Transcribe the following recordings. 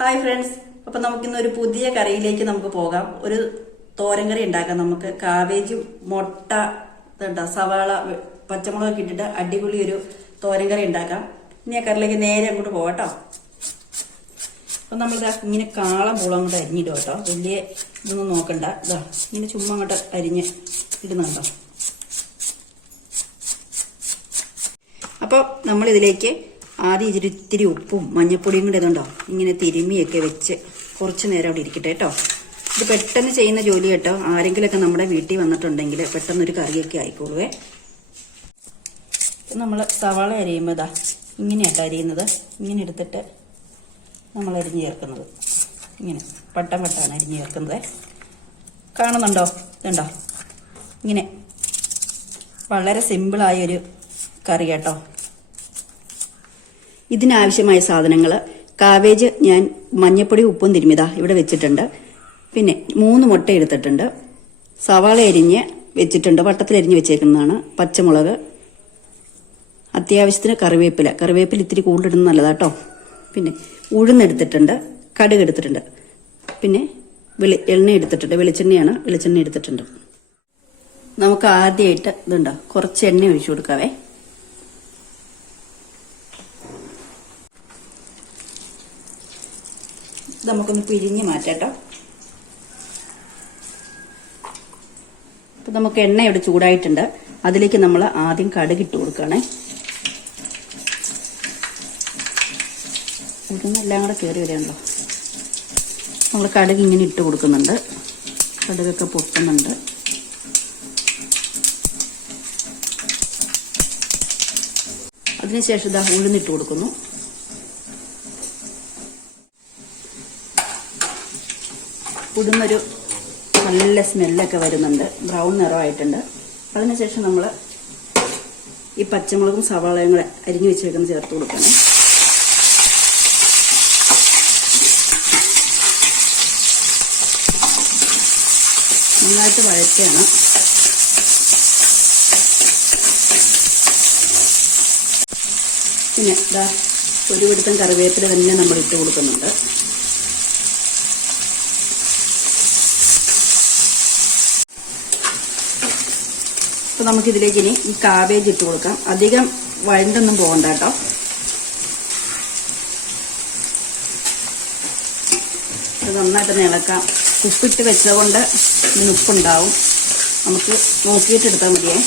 Hi friends, അപ്പൊ നമുക്കിന്നൊരു പുതിയ കറിയിലേക്ക് നമുക്ക് പോകാം. ഒരു തോരൻ കറി ഉണ്ടാക്കാം. നമുക്ക് കാവേജും മുട്ട സവാള പച്ചമുളകൊക്കെ ഇട്ടിട്ട് അടിപൊളി ഒരു തോരൻ കറി ഉണ്ടാക്കാം. ഇനി ആ കറിയിലേക്ക് നേരെ അങ്ങോട്ട് പോകട്ടോ. അപ്പൊ നമ്മളിതാ ഇങ്ങനെ കാളം പൂളം അങ്ങോട്ട് അരിഞ്ഞിടും കേട്ടോ. വലിയ ഇതൊന്നും നോക്കണ്ട. ഇതാ ഇങ്ങനെ ചുമ്മാ അങ്ങോട്ട് അരിഞ്ഞ് ഇടുന്നുണ്ടോ. അപ്പോൾ നമ്മളിതിലേക്ക് ആദ്യം ഇത്തിരി ഉപ്പും മഞ്ഞപ്പൊടിയും കൂടെ ഇതുണ്ടോ ഇങ്ങനെ തിരുമ്മിയൊക്കെ വെച്ച് കുറച്ച് നേരം അവിടെ ഇരിക്കട്ടെ കേട്ടോ. ഇത് പെട്ടെന്ന് ചെയ്യുന്ന ജോലി കേട്ടോ. ആരെങ്കിലുമൊക്കെ നമ്മുടെ വീട്ടിൽ വന്നിട്ടുണ്ടെങ്കിൽ പെട്ടെന്നൊരു കറിയൊക്കെ ആയിക്കോളുവേ. നമ്മൾ സവാള അരിയുമ്പോൾ ഇതാ ഇങ്ങനെയാട്ടോ അരിയുന്നത്. ഇങ്ങനെ എടുത്തിട്ട് നമ്മൾ അരിഞ്ഞ് ചേർക്കുന്നത് ഇങ്ങനെ വട്ടം വട്ടാണ് അരിഞ്ഞ് ചേർക്കുന്നത്. കാണുന്നുണ്ടോ? ഇതുണ്ടോ ഇങ്ങനെ വളരെ സിമ്പിളായൊരു കറി കേട്ടോ. ഇതിനാവശ്യമായ സാധനങ്ങൾ: കാവേജ് ഞാൻ മഞ്ഞപ്പൊടി ഉപ്പും തിരുമിതാ ഇവിടെ വെച്ചിട്ടുണ്ട്. പിന്നെ 3 മുട്ട എടുത്തിട്ടുണ്ട്. സവാള അരിഞ്ഞ് വെച്ചിട്ടുണ്ട്, വട്ടത്തിൽ അരിഞ്ഞ് വെച്ചേക്കുന്നതാണ്. പച്ചമുളക്, അത്യാവശ്യത്തിന് കറിവേപ്പില ഇത്തിരി കൂടുതലിടുന്നത് നല്ലതാട്ടോ. പിന്നെ ഉഴുന്നെടുത്തിട്ടുണ്ട്, കടുക് എടുത്തിട്ടുണ്ട്, പിന്നെ എണ്ണ എടുത്തിട്ടുണ്ട്. വെളിച്ചെണ്ണ എടുത്തിട്ടുണ്ട്. നമുക്ക് ആദ്യമായിട്ട് ഇതുണ്ടോ കുറച്ച് എണ്ണ ഒഴിച്ചു കൊടുക്കാവേ. നമുക്കൊന്ന് പിഴിഞ്ഞ് മാറ്റാട്ടോ. അപ്പൊ നമുക്ക് എണ്ണ ഇവിടെ ചൂടായിട്ടുണ്ട്. അതിലേക്ക് നമ്മൾ ആദ്യം കടുക് ഇട്ട് കൊടുക്കണേ. ഇതൊന്നെല്ലാം കൂടെ കയറി വരാണല്ലോ. നമ്മൾ കടുക് ഇങ്ങനെ ഇട്ട് കൊടുക്കുന്നുണ്ട്. കടുകൊക്കെ പൊട്ടുന്നുണ്ട്. അതിനുശേഷം ഇതാ ഉഴുന്നിട്ട് കൊടുക്കുന്നു. ഉഴുന്നൊരു നല്ല സ്മെല്ലൊക്കെ വരുന്നുണ്ട്. ബ്രൗൺ നിറമായിട്ടുണ്ട്. അതിനുശേഷം നമ്മൾ ഈ പച്ചമുളകും സവാളയും കൂടെ അരിഞ്ഞു വെച്ചേക്കുന്ന ചേർത്ത് കൊടുക്കണം. നന്നായിട്ട് വഴറ്റാണ്. പിന്നെ ഇതാ ഒരു പിടുത്തം കറിവേപ്പില തന്നെ നമ്മൾ ഇട്ട് കൊടുക്കുന്നുണ്ട്. അപ്പൊ നമുക്കിതിലേക്ക് ഇനി ഈ കാബേജ് ഇട്ട് കൊടുക്കാം. അധികം വഴണ്ടൊന്നും പോകണ്ട കേട്ടോ. ഇത് നന്നായിട്ട് ഇളക്കാം. ഉപ്പിട്ട് വെച്ചതുകൊണ്ട് ഇതിന് ഉപ്പുണ്ടാവും. നമുക്ക് നോക്കിയിട്ട് എടുത്താൽ മതിയേ.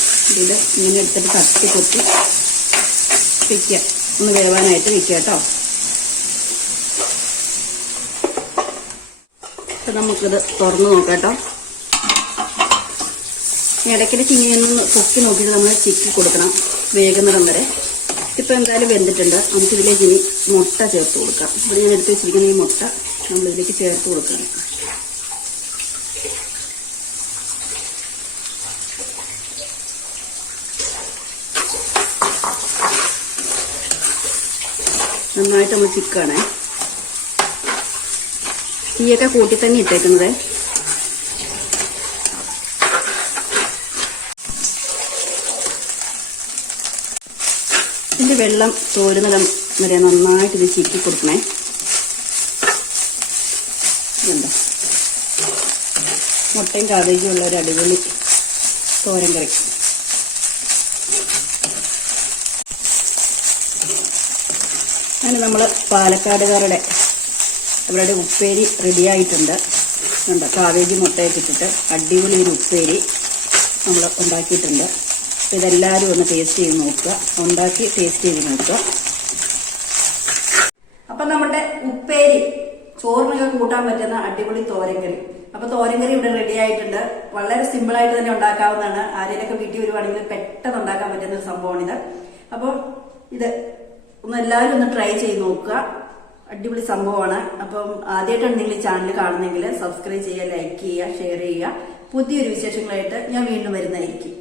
ഇത് ഇങ്ങനെ എടുത്തിട്ട് തട്ടി കൊത്തി വെക്കുക. ഒന്ന് വേവാനായിട്ട് വെക്കുക കേട്ടോ. അപ്പൊ നമുക്കിത് തുറന്ന് നോക്കാം കേട്ടോ. ഇടയ്ക്കിടയ്ക്ക് ഇങ്ങനെയൊന്ന് പൊക്കി നോക്കിയിട്ട് നമ്മൾ ചിക്കി കൊടുക്കണം വേകുന്നിടം വരെ. ഇപ്പം എന്തായാലും വെന്തിട്ടുണ്ട്. നമുക്കിതിലേക്ക് ഇനി മുട്ട ചേർത്ത് കൊടുക്കാം. ഇവിടെ ഞാൻ എടുത്ത് വെച്ചിരിക്കുന്ന ഈ മുട്ട നമ്മളിതിലേക്ക് ചേർത്ത് കൊടുക്കണം. നന്നായിട്ട് നമ്മൾ ചിക്കാണേ. തീയൊക്കെ കൂട്ടി തന്നെ ഇട്ടേക്കുന്നത്. ഇതിന്റെ വെള്ളം തോരുന്നിടം വരെ നന്നായിട്ട് ഇത് ചിക്കി കൊടുക്കണേ. ഇതുണ്ടോ മുട്ടയും കാബേജും ഉള്ള ഒരു അടിപൊളി തോരൻ കറി. അങ്ങനെ നമ്മൾ പാലക്കാടുകാരുടെ അവരുടെ ഉപ്പേരി റെഡിയായിട്ടുണ്ട്. ഉണ്ട് കാവേജ് മുട്ടയൊക്കെ ഇട്ടിട്ട് അടിപൊളി ഒരു ഉപ്പേരി നമ്മൾ ഉണ്ടാക്കിയിട്ടുണ്ട്. ഇതെല്ലാവരും ഒന്ന് ടേസ്റ്റ് ചെയ്ത് നോക്കുക. ഉണ്ടാക്കി ടേസ്റ്റ് ചെയ്ത് നോക്കുക. അപ്പൊ നമ്മുടെ ഉപ്പേരി ചോറിനൊക്കെ കൂട്ടാൻ പറ്റുന്ന അടിപൊളി തോരൻകറി. അപ്പൊ തോരൻകറി ഇവിടെ റെഡി ആയിട്ടുണ്ട്. വളരെ സിമ്പിൾ ആയിട്ട് തന്നെ ഉണ്ടാക്കാവുന്നതാണ്. ആരെയൊക്കെ വീട്ടിൽ വരുവാണെങ്കിൽ പെട്ടെന്ന് ഉണ്ടാക്കാൻ പറ്റുന്ന ഒരു സംഭവമാണിത്. അപ്പോൾ ഇത് ഒന്ന് എല്ലാവരും ഒന്ന് ട്രൈ ചെയ്ത് നോക്കുക. അടിപൊളി സംഭവമാണ്. അപ്പം ആദ്യമായിട്ടാണ് നിങ്ങൾ ഈ ചാനൽ കാണുന്നെങ്കിൽ സബ്സ്ക്രൈബ് ചെയ്യുക, ലൈക്ക് ചെയ്യുക, ഷെയർ ചെയ്യുക. പുതിയൊരു വിശേഷങ്ങളായിട്ട് ഞാൻ വീണ്ടും വരുന്നതായിരിക്കും.